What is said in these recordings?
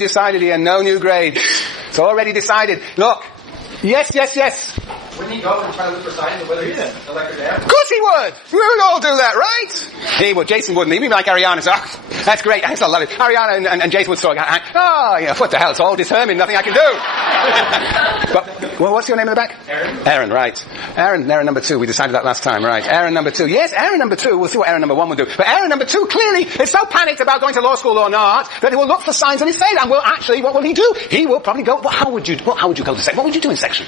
decided here, no new grades. It's already decided. Look. Yes. Wouldn't he go and try to look for signs of whether he's elected to have? Of course he would. We would all do that, right? He would. Jason wouldn't. He'd be like Ariana. So, that's great. I still love it. Ariana and Jason would sort of, what the hell? It's all determined. Nothing I can do. But, well, what's your name in the back? Aaron, right. Aaron number 2. We decided that last time, right. Aaron number 2. Yes, Aaron number 2. We'll see what Aaron number 1 will do. But Aaron number 2 clearly is so panicked about going to law school or not that he will look for signs of his faith. And will actually, what will he do? He will probably go, well, how would you go to section? What would you do in section?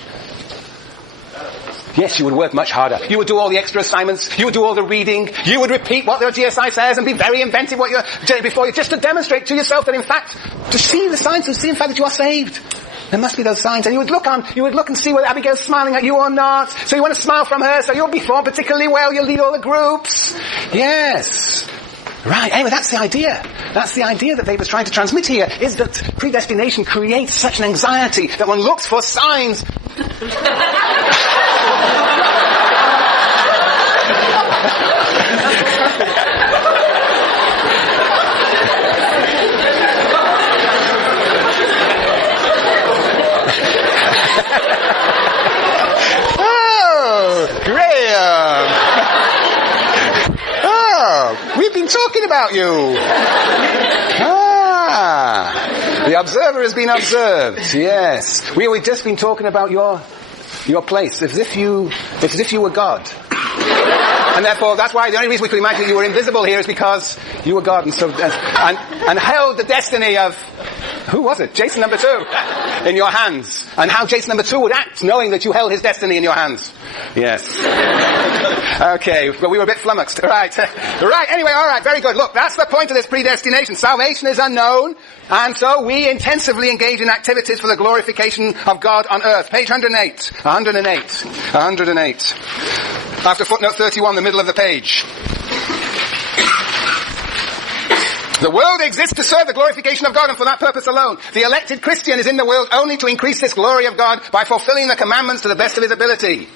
Yes, you would work much harder. You would do all the extra assignments. You would do all the reading. You would repeat what the GSI says and be very inventive what you're doing before you, just to demonstrate to yourself that in fact, to see the signs, to see in fact that you are saved. There must be those signs. And you would look and see whether Abigail's smiling at you or not. So you want to smile from her, so you'll perform particularly well. You'll lead all the groups. Yes. Right. Anyway, that's the idea. That's the idea that Weber's trying to transmit here, is that predestination creates such an anxiety that one looks for signs. We've been talking about you. The observer has been observed. Yes. We've just been talking about your place, as if you were God. And therefore, that's why the only reason we could imagine you were invisible here is because you were God, and so and held the destiny of, who was it? Jason number 2 in your hands. And how Jason number 2 would act, knowing that you held his destiny in your hands. Yes. Okay, but we were a bit flummoxed. Right. Anyway, alright, very good. Look, that's the point of this predestination. Salvation is unknown, and so we intensively engage in activities for the glorification of God on earth. Page 108. After footnote 31, the middle of the page. The world exists to serve the glorification of God, and for that purpose alone. The elected Christian is in the world only to increase this glory of God by fulfilling the commandments to the best of his ability.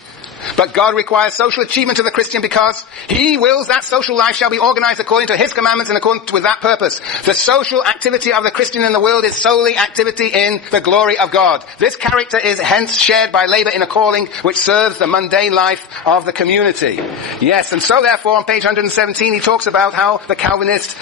But God requires social achievement of the Christian because He wills that social life shall be organized according to His commandments and according with that purpose. The social activity of the Christian in the world is solely activity in the glory of God. This character is hence shared by labor in a calling which serves the mundane life of the community. Yes, and so therefore on page 117 he talks about how the Calvinist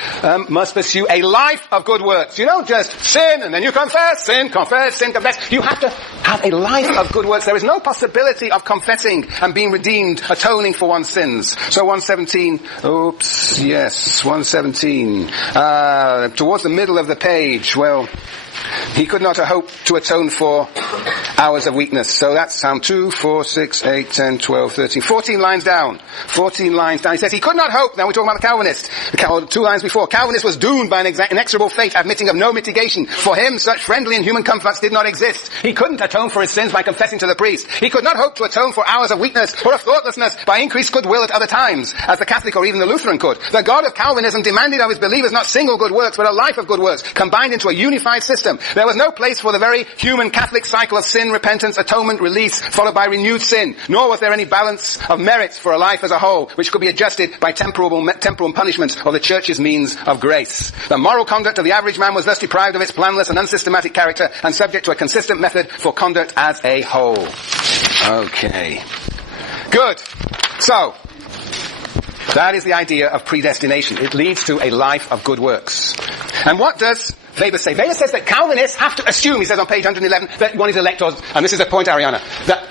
must pursue a life of good works. You don't just sin and then you confess, sin, confess. You have to have a life of good works. There is no possibility of confessing and being redeemed, atoning for one's sins. So 117, 117. Towards the middle of the page, well, he could not hope to atone for hours of weakness. So that's Psalm 2, 4, 6, 8, 10, 12, 13. 14 lines down. He says he could not hope. Now we're talking about the Calvinist. 2 lines before. Calvinist was doomed by an inexorable fate, admitting of no mitigation. For him, such friendly and human comforts did not exist. He couldn't atone for his sins by confessing to the priest. He could not hope to atone for hours of weakness or of thoughtlessness by increased goodwill at other times, as the Catholic or even the Lutheran could. The God of Calvinism demanded of his believers not single good works, but a life of good works, combined into a unified system. There was no place for the very human Catholic cycle of sin, repentance, atonement, release, followed by renewed sin. Nor was there any balance of merits for a life as a whole, which could be adjusted by temporal punishments or the Church's means of grace. The moral conduct of the average man was thus deprived of its planless and unsystematic character and subject to a consistent method for conduct as a whole. Okay. Good. So, that is the idea of predestination. It leads to a life of good works. And what does Weber say? Weber says that Calvinists have to assume, he says on page 111, that one is elect or, and this is the point, Ariana, that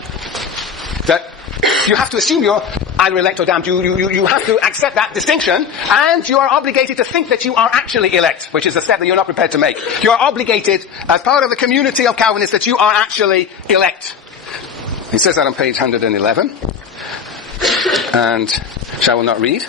you have to assume you're either elect or damned. You have to accept that distinction, and you are obligated to think that you are actually elect, which is a step that you're not prepared to make. You are obligated, as part of the community of Calvinists, that you are actually elect. He says that on page 111. And shall we not read?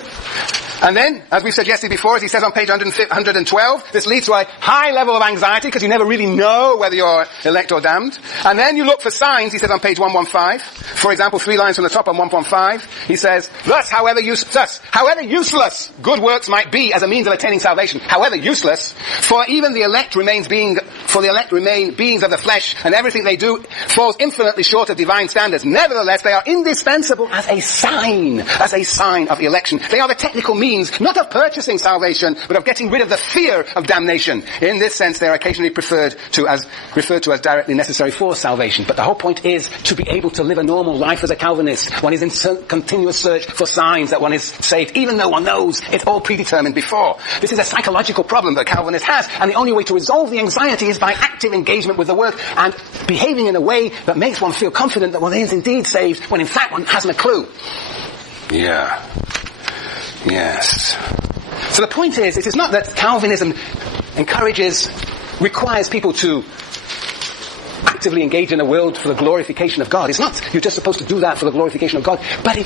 And then, as we suggested before, as he says on page 112, this leads to a high level of anxiety because you never really know whether you're elect or damned. And then you look for signs, he says on page 115. For example, 3 lines from the top on 115, he says, Thus, however useless good works might be as a means of attaining salvation, however useless, for even the elect remain beings of the flesh, and everything they do falls infinitely short of divine standards. Nevertheless, they are indispensable as a sign of election. They are the technical means means not of purchasing salvation, but of getting rid of the fear of damnation. In this sense, they are occasionally referred to as directly necessary for salvation. But the whole point is to be able to live a normal life as a Calvinist. One is in continuous search for signs that one is saved, even though one knows it's all predetermined before. This is a psychological problem that Calvinist has, and the only way to resolve the anxiety is by active engagement with the Word and behaving in a way that makes one feel confident that one is indeed saved, when in fact one hasn't a clue. Yeah. Yes. So the point is, it is not that Calvinism requires people to actively engage in a world for the glorification of God. It's not you're just supposed to do that for the glorification of God, but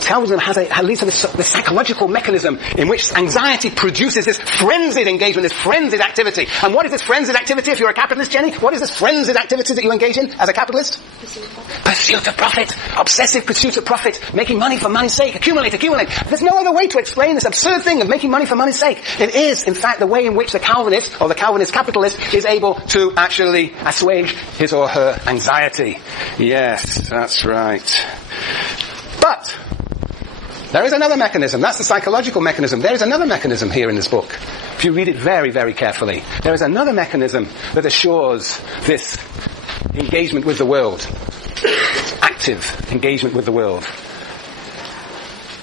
Calvinism leads to this psychological mechanism in which anxiety produces this frenzied engagement, this frenzied activity. And what is this frenzied activity if you're a capitalist, Jenny? What is this frenzied activity that you engage in as a capitalist? Pursuit of profit. Obsessive pursuit of profit. Making money for money's sake. Accumulate. There's no other way to explain this absurd thing of making money for money's sake. It is, in fact, the way in which the Calvinist, or the Calvinist capitalist, is able to actually assuage his or her anxiety. Yes, that's right. But there is another mechanism. That's the psychological mechanism. There is another mechanism here in this book. If you read it very, very carefully, there is another mechanism that assures this engagement with the world. Active engagement with the world.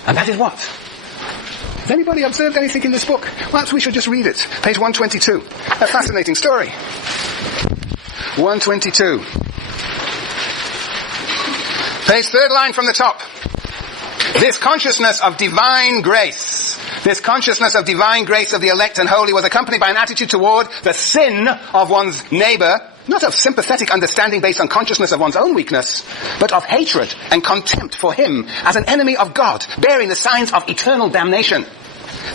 And that is what? Has anybody observed anything in this book? Perhaps we should just read it. Page 122. A fascinating story. 122. Page 3rd line from the top. This consciousness of divine grace of the elect and holy was accompanied by an attitude toward the sin of one's neighbor, not of sympathetic understanding based on consciousness of one's own weakness, but of hatred and contempt for him as an enemy of God, bearing the signs of eternal damnation.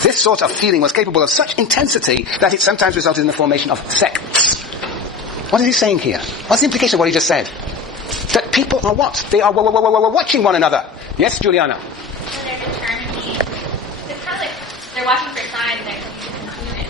This sort of feeling was capable of such intensity that it sometimes resulted in the formation of sects. What is he saying here? What's the implication of what he just said? That people are what? They are watching one another. Yes, Juliana? So they're determining, it's kind of like they're watching for signs and they're concluding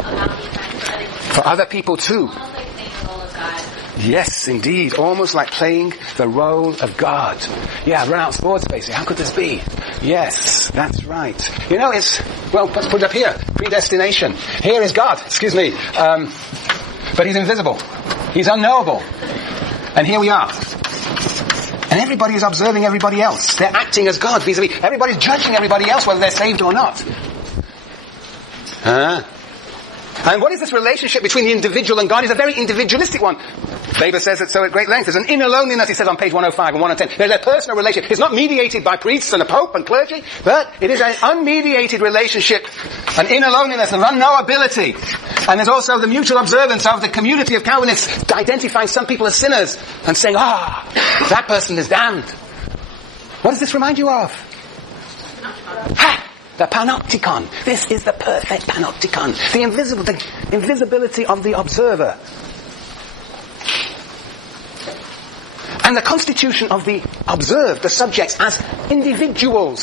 about these signs for other people. For other people too. Almost like playing the role of God. Yes, indeed. Almost like playing the role of God. Yeah, run out of sports basically. How could this be? Yes, that's right. You know, let's put it up here. Predestination. Here is God. But he's invisible. He's unknowable. And here we are. And everybody is observing everybody else. They're acting as God vis-a-vis. Everybody's judging everybody else whether they're saved or not. And what is this relationship between the individual and God? It's a very individualistic one. Weber says it so at great length. There's an inner loneliness, he says on page 105 and 110. There's a personal relationship. It's not mediated by priests and a pope and clergy, but it is an unmediated relationship, an inner loneliness, an unknowability. And there's also the mutual observance of the community of Calvinists identifying some people as sinners and saying, that person is damned. What does this remind you of? The panopticon. This is the perfect panopticon. The invisibility of the observer. And the constitution of the observed, the subjects, as individuals.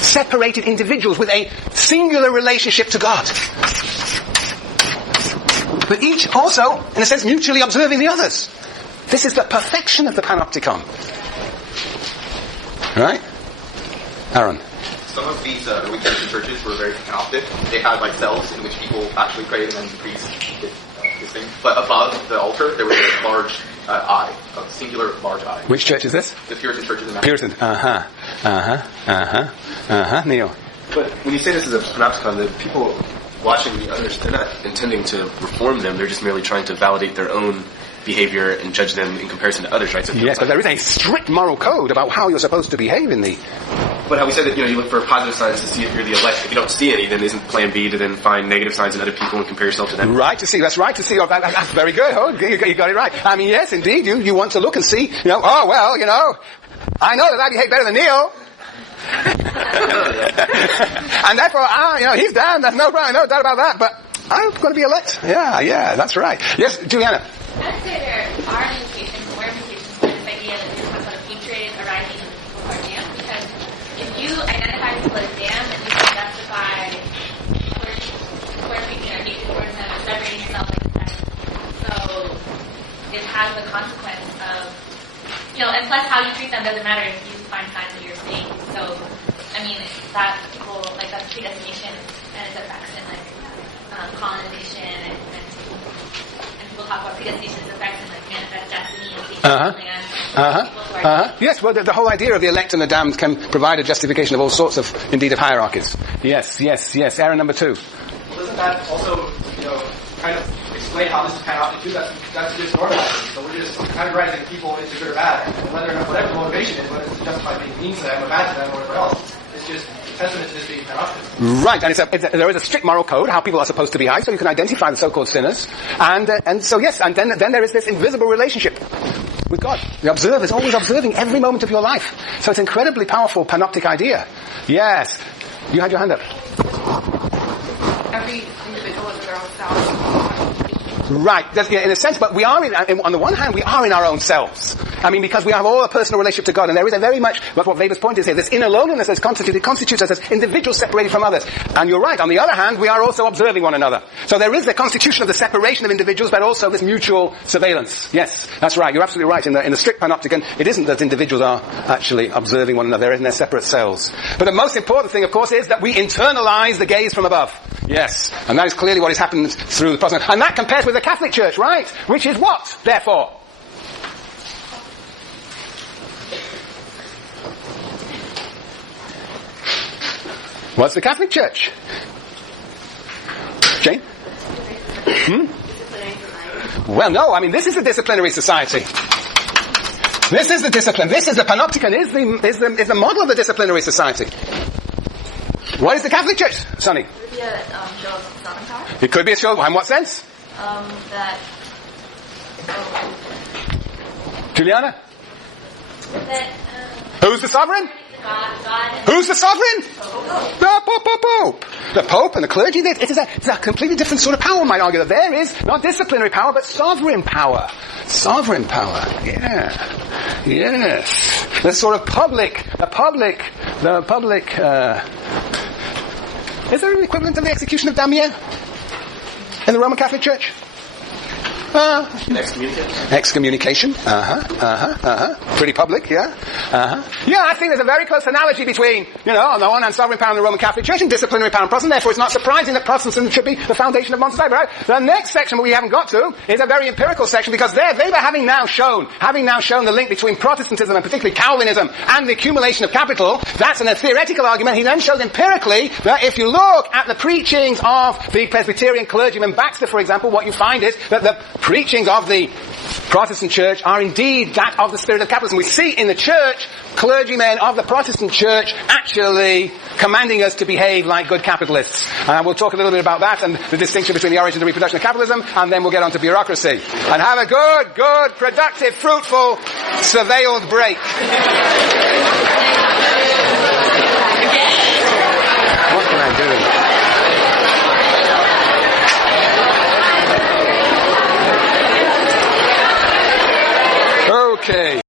Separated individuals with a singular relationship to God. But each also, in a sense, mutually observing the others. This is the perfection of the panopticon. Right? Aaron. Some of these early Christian churches were very Coptic. They had cells in which people actually prayed and then the priest did this thing. But above the altar, there was a large eye, a singular large eye. Which church is this? The Puritan churches in Puritan. Neil. But when you say this is a panopticon, the people watching the others, they're not intending to reform them. They're just merely trying to validate their own behavior and judge them in comparison to others, right? So yes, but there is a strict moral code about how you're supposed to behave in the... But how we said that, you look for positive signs to see if you're the elect. If you don't see any, then isn't plan B to then find negative signs in other people and compare yourself to them? Right to see, that's right to see. Oh, that's very good. Oh, you got it right. I mean, yes, indeed, you want to look and see, I know that I behave better than Neil. And therefore, he's down, there's no doubt about that, but I'm going to be elect. Yeah, that's right. Yes, Juliana. I'd say there are implications, more implications for this idea that you talk about hatred arising when people are damned, because if you identify people as damned, then you can justify treating or hatred towards them, separating yourself like that. So it has the consequence of, and plus how you treat them doesn't matter if you find signs that you're saved. So I mean, that people, like, that's predestination and its effects in, like, colonization and people talk about predestination's effects in, like, manifest destiny and taking land. Yes, well, the whole idea of the elect and the damned can provide a justification of all sorts of, indeed, of hierarchies. Yes. Error number 2. Well, doesn't that also, kind of explain how this is kind of often too? That's just normalizing. So we're just categorizing people into good or bad, and whatever the motivation is, whether it's to justify being mean to them or bad to them or whatever else, it's just testament to this being panopticon. Right, and there is a strict moral code how people are supposed to behave, so you can identify the so-called sinners, and so yes, and then there is this invisible relationship with God. The observer is always observing every moment of your life. So it's an incredibly powerful panoptic idea. Yes, you had your hand up. Every individual is their own self. Right, in a sense, but we are on the one hand, we are in our own selves. I mean, because we have all a personal relationship to God, and there is a very much, like what Weber's point is here, this inner loneliness that's constitutes us as individuals separated from others. And you're right, on the other hand, we are also observing one another. So there is the constitution of the separation of individuals, but also this mutual surveillance. Yes, that's right, you're absolutely right. In the strict panopticon, it isn't that individuals are actually observing one another in their separate selves. But the most important thing, of course, is that we internalize the gaze from above. Yes, and that is clearly what has happened through the Protestant. And that compares with the Catholic Church, right? Which is what, therefore? What's the Catholic Church? Jane? Well, no, I mean, this is a disciplinary society. This is the discipline. This is the panopticon, is the model of the disciplinary society. What is the Catholic Church, Sonny? It would be a show of sovereign power. It could be a show. In what sense? That. Juliana? That, Who's the sovereign? God. Who's the sovereign? The Pope. The Pope and the clergy. It is a completely different sort of power, one might argue. That there is not disciplinary power, but sovereign power. Sovereign power. Yeah. Yes. The sort of public. Is there an equivalent of the execution of Damien in the Roman Catholic Church? Excommunication. Pretty public, yeah. Yeah, I think there's a very close analogy between, on the one hand, sovereign power in the Roman Catholic Church and disciplinary power in Protestant. Therefore, it's not surprising that Protestantism should be the foundation of modern society, right? The next section, we haven't got to, is a very empirical section, because there, Weber having now shown the link between Protestantism and particularly Calvinism and the accumulation of capital, that's a theoretical argument. He then shows empirically that if you look at the preachings of the Presbyterian clergyman Baxter, for example, what you find is that the preachings of the Protestant church are indeed that of the spirit of capitalism. We see in the church clergymen of the Protestant church actually commanding us to behave like good capitalists. And we'll talk a little bit about that and the distinction between the origin and reproduction of capitalism, and then we'll get on to bureaucracy. And have a good, productive, fruitful, surveilled break. What can I do? Okay.